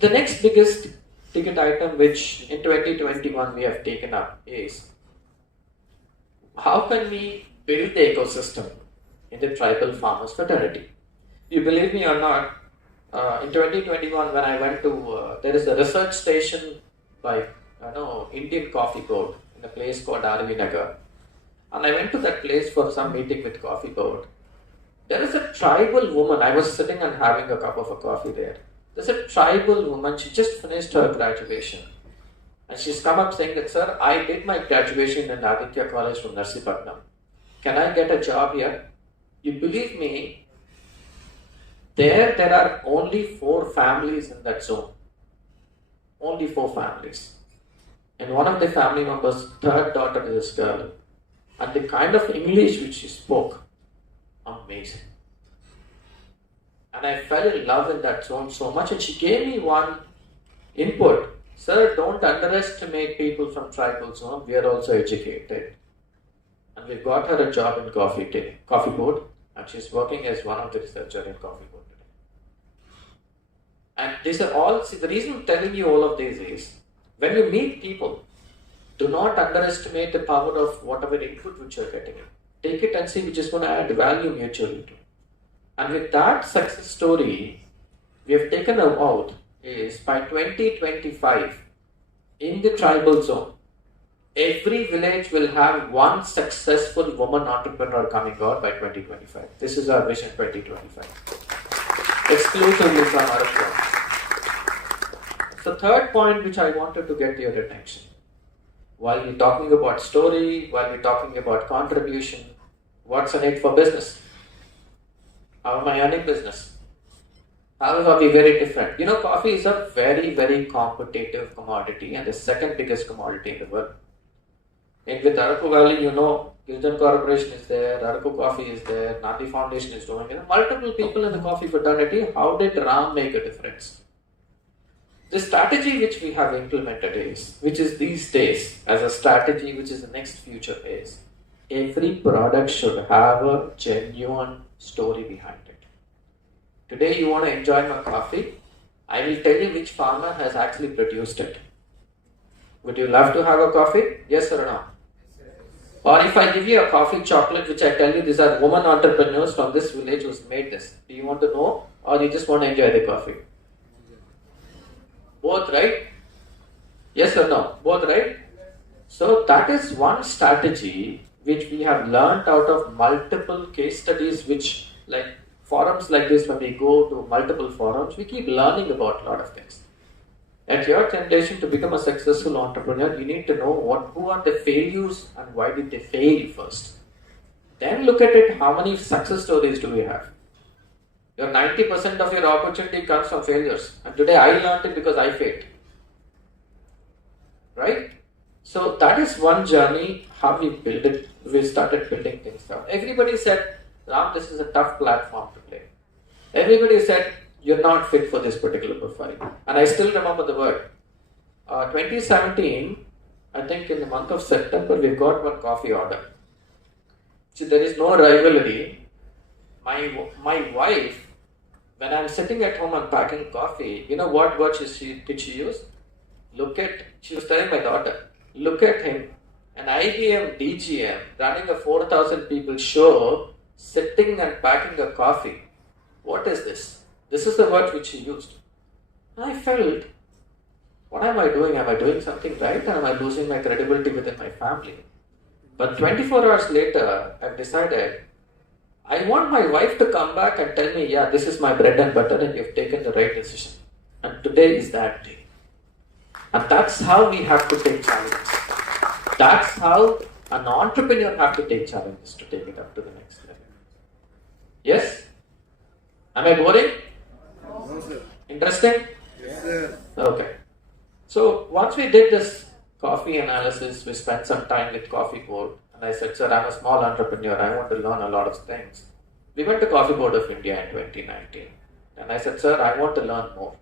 The next biggest ticket item which in 2021 we have taken up is how can we build the ecosystem in the tribal farmers fraternity. You believe me or not, in 2021 when I went to, there is a research station by Indian Coffee Board in a place called RV Nagar. And I went to that place for some meeting with Coffee Board. There is a tribal woman, I was sitting and having a cup of a coffee there. There's a tribal woman, she just finished her graduation. And she's come up saying that, sir, I did my graduation in Aditya College from Narsipatnam. Can I get a job here? You believe me, there are only 4 families in that zone. Only 4 families. And one of the family members' third daughter is this girl. And the kind of English which she spoke, amazing. And I fell in love in that zone so much, and she gave me one input. Sir, don't underestimate people from tribal zone. We are also educated. And we've got her a job in Coffee Board, and she's working as one of the researchers in Coffee Board today. And these are all, see, the reason I'm telling you all of this is, when you meet people, do not underestimate the power of whatever input which you're getting in. Take it and see which is going to add value mutually to. And with that success story, we have taken out is by 2025, in the tribal zone, every village will have one successful woman entrepreneur coming out by 2025. This is our vision 2025. Exclusively from our firm. The third point which I wanted to get your attention. While we're talking about story, while we're talking about contribution, what's in it for business? How am I earning business? How are we very different? Coffee is a very, very competitive commodity and the second biggest commodity in the world. And with Araku Valley, Gildan Corporation is there, Araku Coffee is there, Nandi Foundation is doing it. Multiple people in the coffee fraternity. How did Ram make a difference? The strategy which we have implemented is, which is these days as a strategy, which is the next future is, every product should have a genuine story behind it. Today you want to enjoy my coffee, I will tell you which farmer has actually produced it. Would you love to have a coffee? Yes or no? Or if I give you a coffee chocolate, which I tell you these are women entrepreneurs from this village who's made this, do you want to know or you just want to enjoy the coffee? Both, right? Yes or no? Both, right? So that is one strategy which we have learned out of multiple case studies, which like forums like this, when we go to multiple forums, we keep learning about a lot of things. At your generation, to become a successful entrepreneur, you need to know who are the failures and why did they fail first. Then look at it, how many success stories do we have? Your 90% of your opportunity comes from failures. And today I learned it because I failed. Right? So that is one journey, how we build it. We started building things out. Everybody said, Ram, this is a tough platform to play. Everybody said, you're not fit for this particular profile. And I still remember the word. 2017, I think in the month of September, we got one coffee order. So there is no rivalry. My wife, when I'm sitting at home and packing coffee, you know what word did she use? She was telling my daughter, look at him, an IBM DGM running a 4,000 people show, sitting and packing a coffee. What is this? This is the word which she used. And I felt, what am I doing? Am I doing something right? Or am I losing my credibility within my family? But 24 hours later, I've decided, I want my wife to come back and tell me, yeah, this is my bread and butter and you've taken the right decision. And today is that day. And that's how we have to take challenges. That's how an entrepreneur has to take challenges to take it up to the next level. Yes? Am I boring? No, sir. Interesting? Yes, sir. Okay. So once we did this coffee analysis, we spent some time with Coffee Board. And I said, sir, I'm a small entrepreneur. I want to learn a lot of things. We went to Coffee Board of India in 2019. And I said, sir, I want to learn more.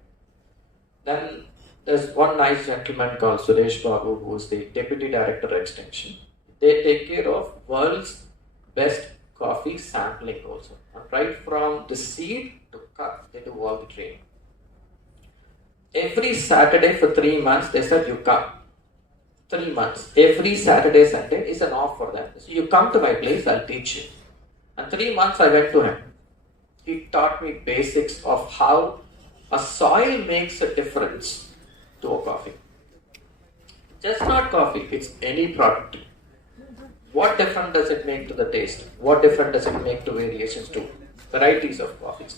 Then there's one nice gentleman called Suresh Babu, who is the Deputy Director Extension. They take care of world's best coffee sampling also. And right from the seed to cup, they do all the training. Every Saturday for 3 months, they said you come. 3 months. Every Saturday, Sunday is an off for them. So you come to my place, I'll teach you. And 3 months I went to him. He taught me basics of how a soil makes a difference to a coffee. Just not coffee, it's any product. What difference does it make to the taste? What difference does it make to variations to varieties of coffees?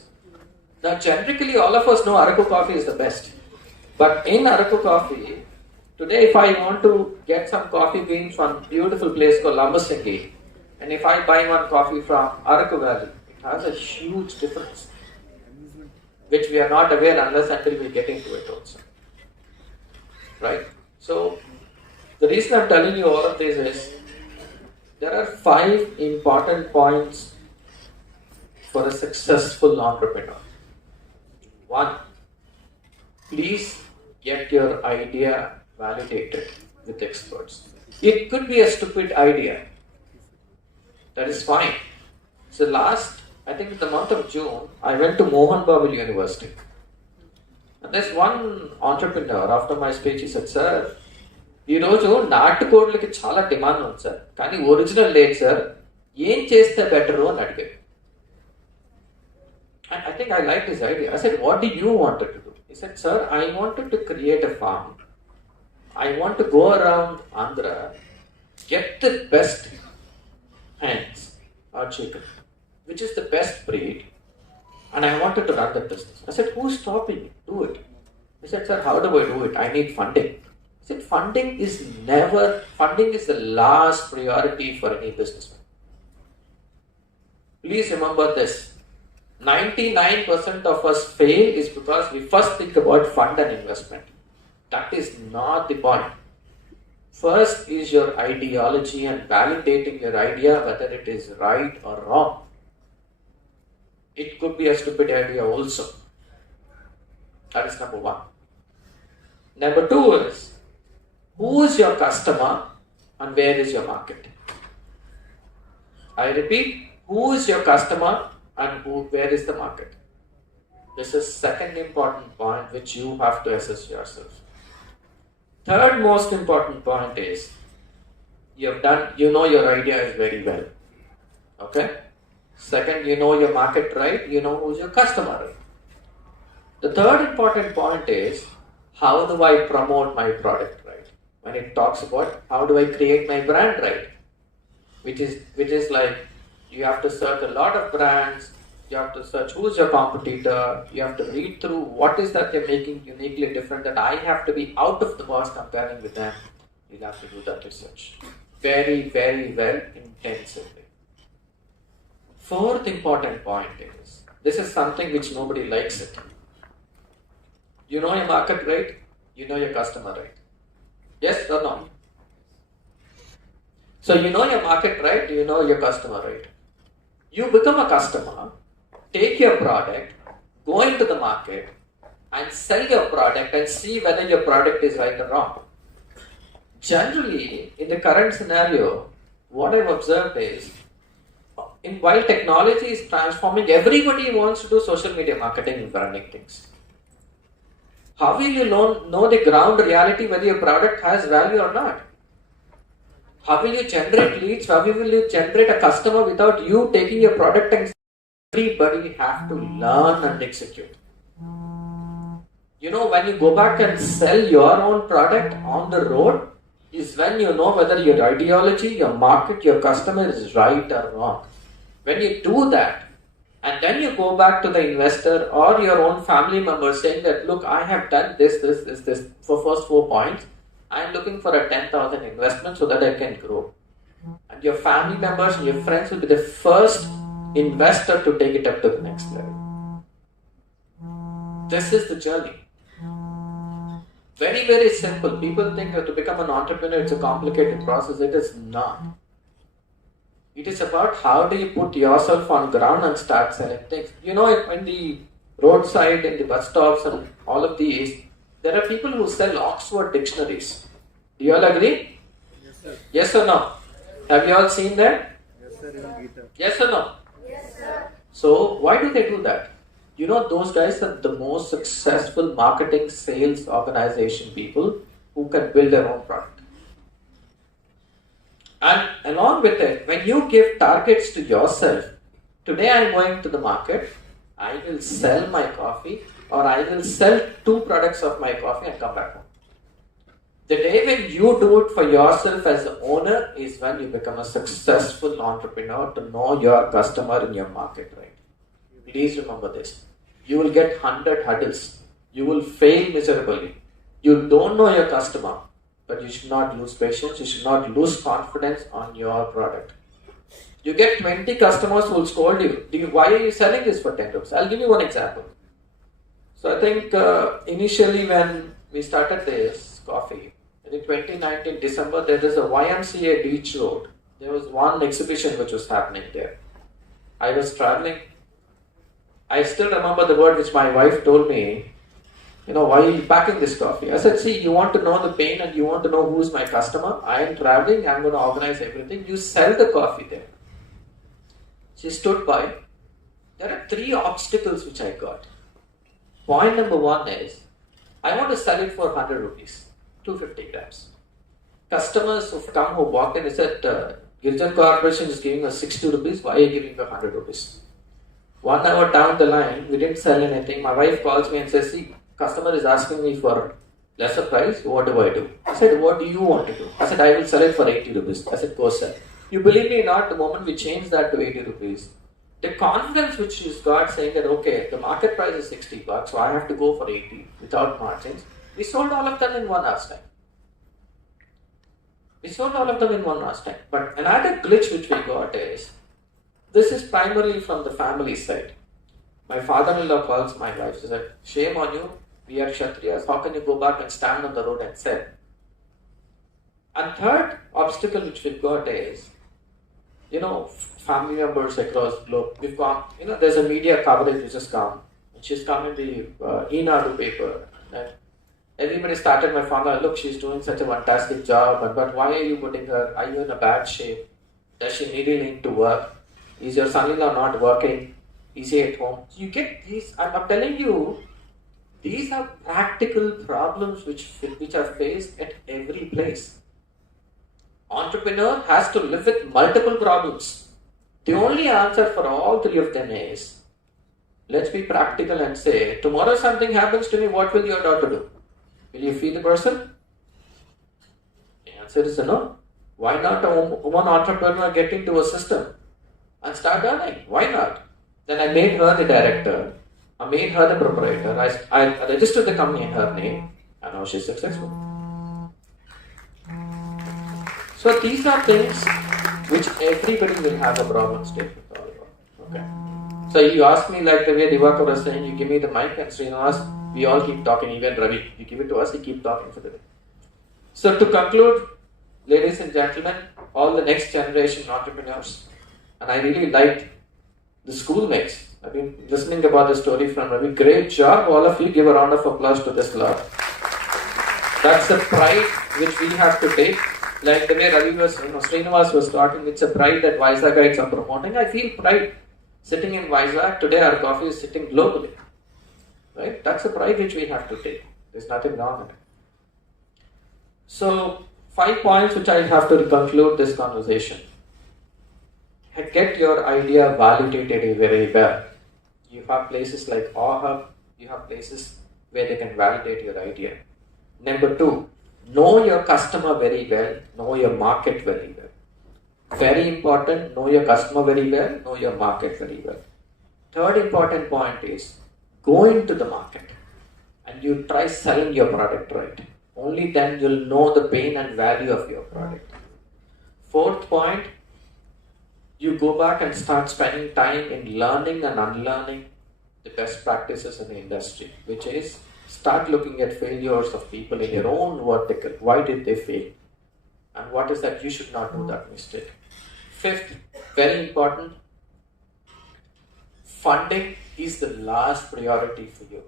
Now generically all of us know Araku coffee is the best. But in Araku coffee, today if I want to get some coffee beans from a beautiful place called Lambasingi, and if I buy one coffee from Araku Valley, it has a huge difference, which we are not aware unless until we get into it also. Right? So, the reason I'm telling you all of this is, there are 5 important points for a successful entrepreneur. 1, please get your idea validated with experts. It could be a stupid idea. That is fine. So I think in the month of June, I went to Mohan Babu University. And there's one entrepreneur, after my speech, he said, sir, ఈరోజు నాటుకోడ్లకి చాలా demand ఉంది sir, కానీ original లేదు sir, ఏం చేస్తే better అని అడిగాడు. And I think I liked his idea. I said, what do you want to do? He said, sir, I wanted to create a farm. I want to go around Andhra, get the best hens or chicken, which is the best breed, and I wanted to run the business. I said, who's stopping you? Do it. He said, sir, how do I do it? I need funding. I said, funding is the last priority for any businessman. Please remember this. 99% of us fail is because we first think about fund and investment. That is not the point. First is your ideology and validating your idea whether it is right or wrong. It could be a stupid idea also. That is number 1. Number 2 is, who is your customer and where is your market? I repeat, who is your customer and where is the market? This is second important point which you have to assess yourself. Third most important point is, you know your idea is very well. Okay? Second, you know your market right, you know who's your customer right. The third important point is, how do I promote my product right? When it talks about how do I create my brand right, which is like, you have to search a lot of brands, you have to search who's your competitor, you have to read through what is that they're making uniquely different that I have to be out of the box comparing with them. You'll have to do that research very, very well, intensively. Fourth important point is, this is something which nobody likes it. You know your market right, you know your customer right. Yes or no? So you know your market right, you know your customer right. You become a customer, take your product, go into the market and sell your product and see whether your product is right or wrong. Generally, in the current scenario, what I've observed is, while technology is transforming, everybody wants to do social media marketing and branding things. How will you know the ground reality whether your product has value or not? How will you generate leads? How will you generate a customer without you taking your product and everybody have to learn and execute? You know, when you go back and sell your own product on the road is when you know whether your ideology, your market, your customer is right or wrong. When you do that, and then you go back to the investor or your own family member saying that, look, I have done this for first 4 points. I am looking for a 10,000 investment so that I can grow. And your family members and your friends will be the first investor to take it up to the next level. This is the journey. Very, very simple. People think that to become an entrepreneur, it's a complicated process. It is not. It is about how do you put yourself on ground and start selling things. You know, in the roadside, in the bus stops and all of these, there are people who sell Oxford dictionaries. Do you all agree? Yes, sir. Yes or no? Have you all seen that? Yes, sir. In Gita. Yes or no? Yes, sir. So, why do they do that? You know, those guys are the most successful marketing sales organization people who can build their own product. And along with it, when you give targets to yourself, today I'm going to the market, I will sell my coffee, or I will sell 2 products of my coffee and come back home. The day when you do it for yourself as an owner is when you become a successful entrepreneur to know your customer in your market, right? Please remember this. You will get 100 hurdles. You will fail miserably. You don't know your customer, but you should not lose patience. You should not lose confidence on your product. You get 20 customers who will scold you. Why are you selling this for 10 rupees? I'll give you one example. So I think initially when we started this coffee, in 2019 December, there is a YMCA Beach Road. There was one exhibition which was happening there. I was traveling. I still remember the word which my wife told me, why are you packing this coffee? I said, see, you want to know the pain and you want to know who's my customer. I am traveling, I'm going to organize everything. You sell the coffee there. She stood by. There are 3 obstacles which I got. Point number 1 is, I want to sell it for 100 rupees, 250 grams. Customers who've come, who walked in, they said, Girjan Corporation is giving us 60 rupees, why are you giving me 100 rupees? 1 hour down the line, we didn't sell anything. My wife calls me and says, see, customer is asking me for lesser price, what do I do? I said, what do you want to do? I said, I will sell it for 80 rupees. I said, go sell. You believe me or not, the moment we changed that to 80 rupees, the confidence which she's got saying that, okay, the market price is 60 bucks, so I have to go for 80 without margins. We sold all of them in 1 hour's time. But another glitch which we got is, this is primarily from the family side. My father-in-law calls my wife. She said, shame on you. We are Kshatriyas. How can you go back and stand on the road and sell? And third obstacle which we've got is, family members across the globe. We've gone, there's a media coverage which has come. And she's come in the Enadu paper. And everybody started my father, look, she's doing such a fantastic job. But why are you putting her? Are you in a bad shape? Does she really need to work? Is your son-in-law not working? Is he at home? So you get these, I'm telling you, these are practical problems which are faced at every place. Entrepreneur has to live with multiple problems. The only answer for all 3 of them is, let's be practical and say, tomorrow something happens to me, what will your daughter do? Will you feed the person? The answer is no. Why not a woman entrepreneur get into a system and start earning? Why not? Then I made her the director. I made her the proprietor. I registered the company in her name, and now she's successful. So these are things which everybody will have a problem statement all about. Okay. So you ask me like the way Divakar was saying, you give me the mic and Srinivas, we all keep talking, even Ravi. You give it to us, he keep talking for the day. So to conclude, ladies and gentlemen, all the next generation entrepreneurs, and I really liked the schoolmates. I've been listening about the story from Ravi. Great job, all of you. Give a round of applause to this lot. That's a pride which we have to take. Like the way Ravi was, Srinivas was talking, it's a pride that Visagites are promoting. I feel pride sitting in Vizag. Today our coffee is sitting globally. Right? That's a pride which we have to take. There's nothing wrong in it. So, 5 points which I have to conclude this conversation. Get your idea validated very well. You have places like OHub, you have places where they can validate your idea. Number 2, know your customer very well, know your market very well. Very important, know your customer very well, know your market very well. Third important point is, go into the market and you try selling your product right. Only then you'll know the pain and value of your product. Fourth point, you go back and start spending time in learning and unlearning the best practices in the industry, which is start looking at failures of people in your own vertical. Why did they fail? And what is that you should not do that mistake? Fifth, very important, funding is the last priority for you.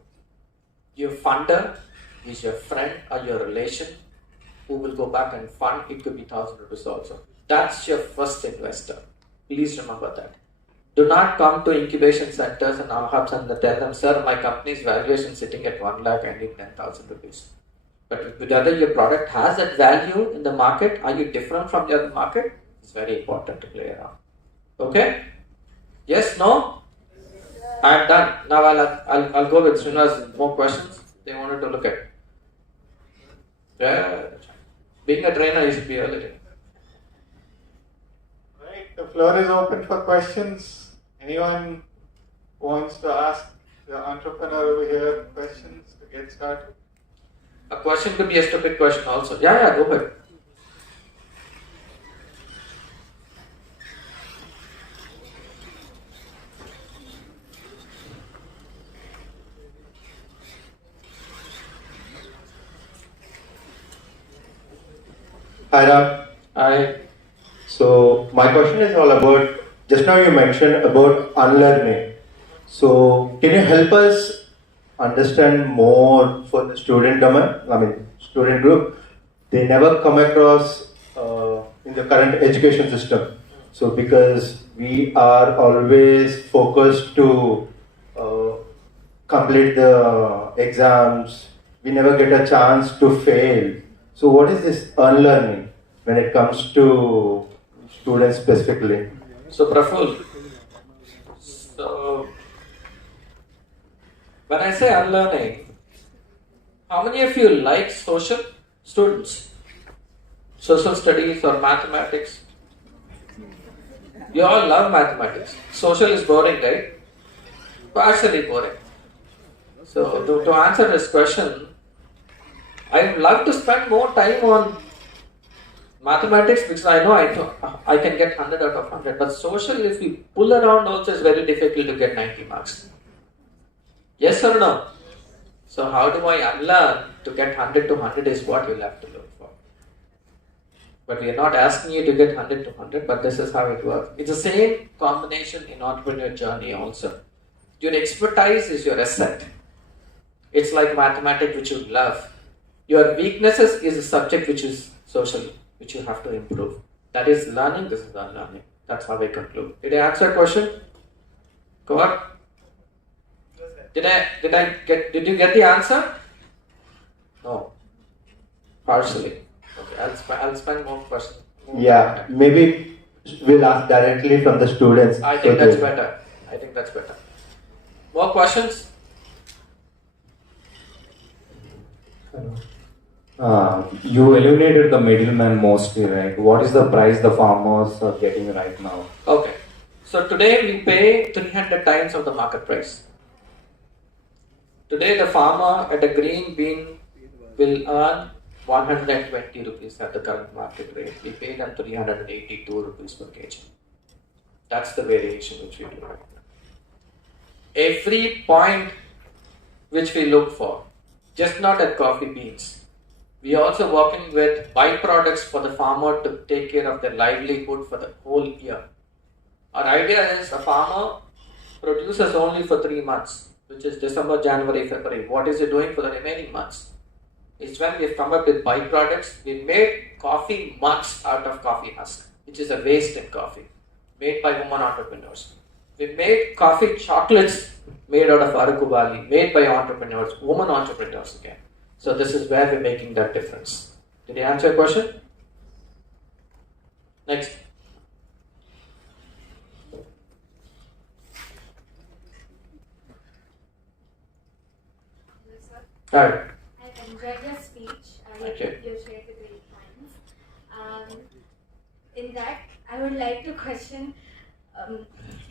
Your funder is your friend or your relation who will go back and fund. It could be 1,000 rupees also. That's your first investor. Please remember that. Do not come to incubation centers and hubs and tell them, sir, my company's valuation sitting at 1 lakh, I need 10,000 rupees. But whether your product has that value in the market, are you different from the other market? It's very important to play around. Okay? Yes, no? I'm done. Now I'll go with Srina's more questions they wanted to look at. Yeah. Being a trainer, you should be early. Right, the floor is open for questions. Anyone wants to ask the entrepreneur over here questions to get started? A question could be a stupid question also. Yeah, go ahead. Hi, Ram. I So my question is all about, just now you mentioned about unlearning. So can you help us understand more for the student domain, student group? They never come across in the current education system. So because we are always focused to complete the exams, we never get a chance to fail. So what is this unlearning when it comes to students specifically? So Praful, so when I say unlearning, how many of you like social students? Social studies or mathematics? You all love mathematics. Social is boring, right? Partially boring. So to answer this question, I would love to spend more time on mathematics because I know I can get 100 out of 100. But social, if you pull around also, is very difficult to get 90 marks. Yes or no? So how do I unlearn to get 100 to 100 is what you'll have to look for. But we are not asking you to get 100 to 100, but this is how it works. It's the same combination in entrepreneur journey also. Your expertise is your asset. It's like mathematics, which you love. Your weaknesses is a subject which is social, which you have to improve. That is learning, this is unlearning. That's how I conclude. Did I answer your question? Go on. Did you get the answer? No. Partially. Okay, I'll spend more questions. Yeah, maybe we'll ask directly from the students. I think that's better. More questions? You eliminated the middleman mostly, right? What is the price the farmers are getting right now? Okay. So today we pay 300 times of the market price. Today the farmer at a green bean will earn 120 rupees at the current market rate. We pay them 382 rupees per kg. That's the variation which we do. Every point which we look for, just not at coffee beans. We are also working with byproducts for the farmer to take care of their livelihood for the whole year. Our idea is a farmer produces only for 3 months, which is December, January, February. What is he doing for the remaining months? It's when we've come up with byproducts. We made coffee mugs out of coffee husk, which is a waste in coffee, made by women entrepreneurs. We made coffee chocolates made out of Araku Valley, made by entrepreneurs, women entrepreneurs again. So this is where we're making that difference. Did I answer your question? Next. All right. I enjoyed your speech. Okay. You shared the great points. In that, I would like to question.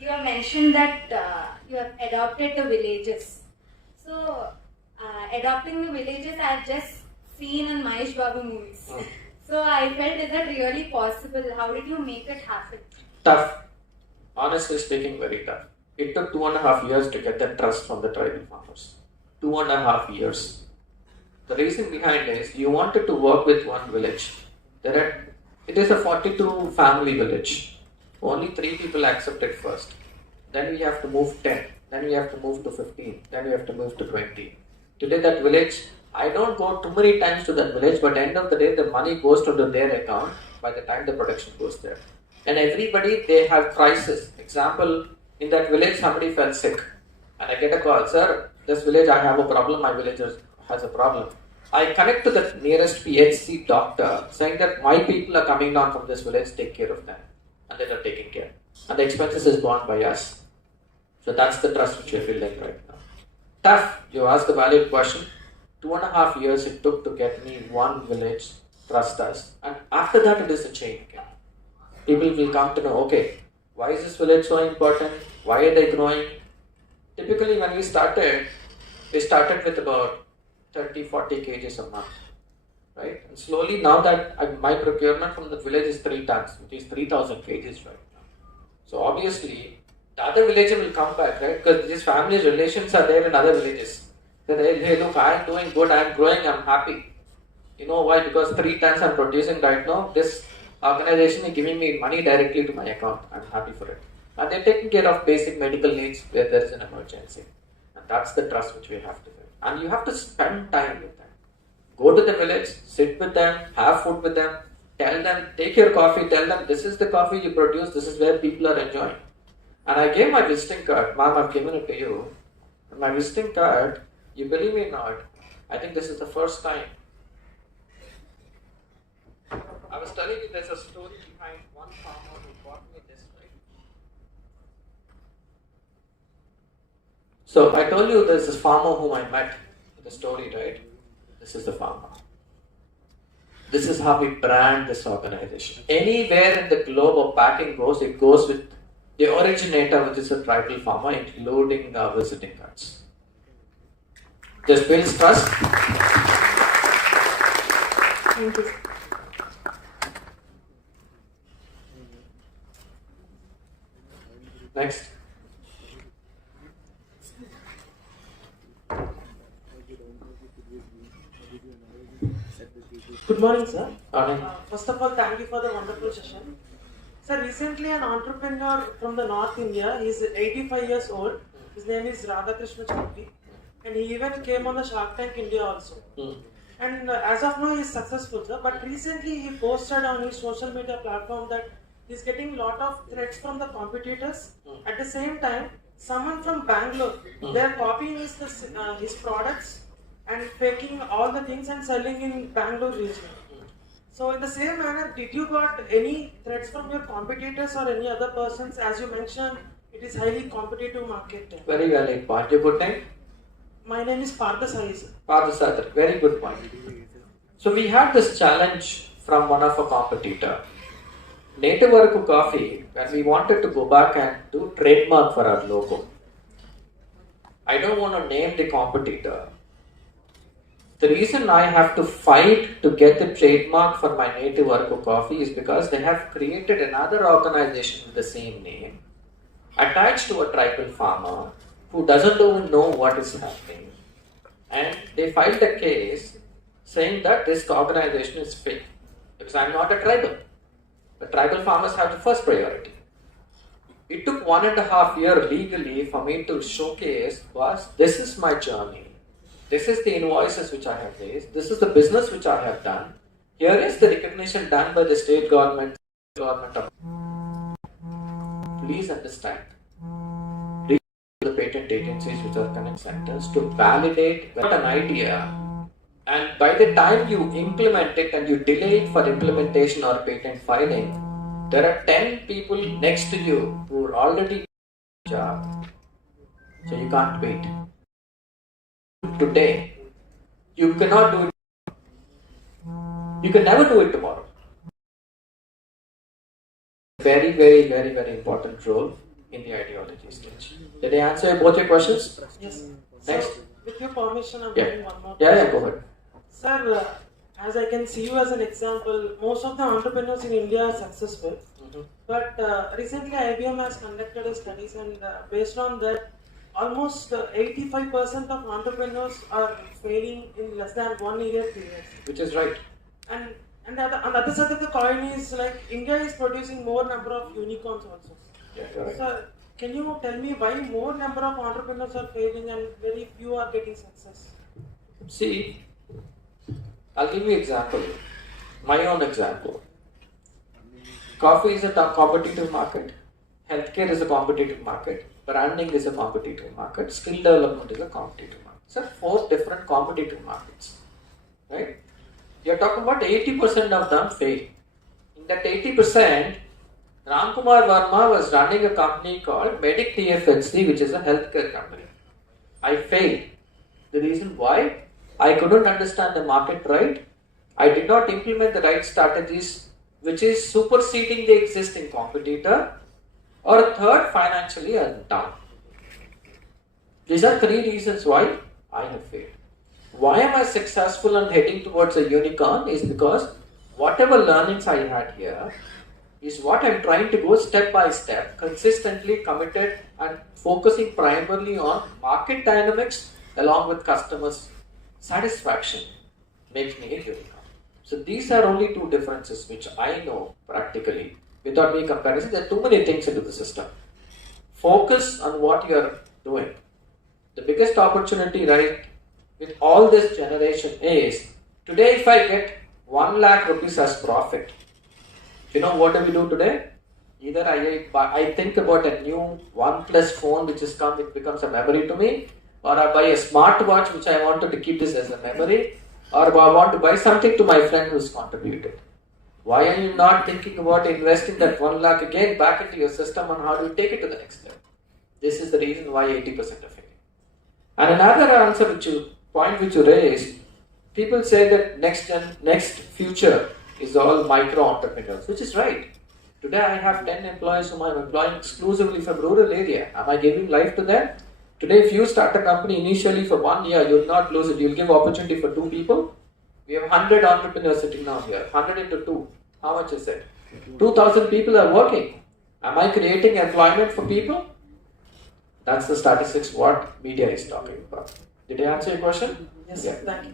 You have mentioned that you have adopted the villages. So, adopting the villages I've just seen in Mahesh Babu movies. So I felt, is that really possible? How did you make it happen? Tough. Honestly speaking, very tough. It took 2.5 years to get that trust from the tribal farmers. 2.5 years. The reason behind is you wanted to work with one village. It is a 42 family village. Only 3 people accepted first. Then we have to move 10. Then we have to move to 15. Then we have to move to 20. Today that village, I don't go too many times to that village, but end of the day the money goes to their account by the time the production goes there. And everybody, they have crisis. Example, In that village, somebody fell sick, and I get a call, sir, this village, I have a problem, my village has a problem. I connect to the nearest PHC doctor saying that my people are coming down from this village, take care of them. And they are taking care. And the expenses is borne by us. So that's the trust which we're building right now. Tough, you asked a valid question. 2.5 years it took to get me one village trust us. And after that it is a chain again. People will come to know, okay, why is this village so important? Why are they growing? Typically when we started with about 30-40 kgs a month. Right? And slowly now that my procurement from the village is 3 tons, which is 3,000 kgs right now. So obviously, the other villager will come back, right? Because these families' relations are there in other villages. They say, hey, look, I am doing good, I am growing, I am happy. You know why? Because 3 tons I am producing right now, this organization is giving me money directly to my account. I am happy for it. And they are taking care of basic medical needs where there is an emergency. And that's the trust which we have to build. And you have to spend time with them. Go to the village, sit with them, have food with them, tell them, take your coffee, tell them this is the coffee you produce, this is where people are enjoying. And I gave my visiting card, ma'am, I've given it to you. And my visiting card, you believe me or not, I think this is the first time. I was telling you there's a story behind one farmer who bought me this, right? So I told you there's this farmer whom I met in the story, right? This is the farmer. This is how we brand this organization. Anywhere in the globe of packing goes, it goes with the originator, which is a tribal farmer, including the visiting cards. This builds trust. Thank you. Next. Good morning, sir. Morning. First of all, thank you for the wonderful session. Sir, recently an entrepreneur from the North India, he's 85 years old. His name is Radhakrishna Chaudhary. And he even came on the Shark Tank India also. And as of now, he's successful, sir. But recently, he posted on his social media platform that he's getting a lot of threats from the competitors. At the same time, someone from Bangalore, they're copying his products and faking all the things and selling in Bangalore region. So in the same manner, did you got any threats from your competitors or any other persons? As you mentioned, it is highly competitive market. Very valid point. Your good name? My name is Partha Sai, sir. Partha, very good point. So we had this challenge from one of our competitor. Native Araku Coffee, when we wanted to go back and do trademark for our logo. I don't want to name the competitor. The reason I have to fight to get the trademark for my Native Araku Coffee is because they have created another organization with the same name attached to a tribal farmer who doesn't even know what is happening. And they filed a case saying that this organization is fake because I'm not a tribal. The tribal farmers have the first priority. It took 1.5 years legally for me to showcase was this is my journey. This is the invoices which I have raised. This is the business which I have done. Here is the recognition done by the state government. Please understand. The patent agencies which are connect centers to validate an idea, and by the time you implement it and you delay it for implementation or patent filing, there are 10 people next to you who are already job. So you can't wait. Today, you cannot do it. You can never do it tomorrow. Very, very, very, very important role in the ideology stage. Did I answer both your questions? Yes. Next. So, with your permission, I'm Yeah. having one more. Yeah, go ahead. Sir, as I can see you as an example, most of the entrepreneurs in India are successful. But recently IBM has conducted a studies and based on that, almost 85% of entrepreneurs are failing in less than 1 year period. Which is right. And on the other side of the coin is like India is producing more number of unicorns also. Yeah, correct. Sir, can you tell me why more number of entrepreneurs are failing and very few are getting success? See, I'll give you an example. My own example. Coffee is a competitive market. healthcare is a competitive market, branding is a competitive market, skill development is a competitive market. So 4 different competitive markets, right? You're talking about 80% of them fail. In that 80%, Ramkumar Verma was running a company called Medic TFHC, which is a healthcare company. I failed. The reason why? I couldn't understand the market right. I did not implement the right strategies, which is superseding the existing competitor. Or third, financially I am down. These are 3 reasons why I have failed. Why am I successful and heading towards a unicorn is because whatever learnings I had here is what I'm trying to go step by step, consistently committed and focusing primarily on market dynamics along with customers' satisfaction makes me a unicorn. So these are only 2 differences which I know practically. Without any comparison, there are too many things into the system. Focus on what you are doing. The biggest opportunity, right, with all this generation is, today if I get 1 lakh rupees as profit, you know what do we do today? Either I think about a new OnePlus phone which has come, it becomes a memory to me, or I buy a smartwatch which I wanted to keep this as a memory, or I want to buy something to my friend who's contributed. Why are you not thinking about investing that 1 lakh again back into your system and how do you take it to the next level? This is the reason why 80% are failing. And another answer point which you raised, people say that next future is all micro entrepreneurs, which is right. Today I have 10 employees whom I am employing exclusively from rural area. Am I giving life to them? Today if you start a company initially for 1 year, you will not lose it. You will give opportunity for 2 people. We have 100 entrepreneurs sitting down here. 100 into 2. How much is it? 2,000 people are working. Am I creating employment for people? That's the statistics what media is talking about. Did I answer your question? Yes, Yeah. thank you.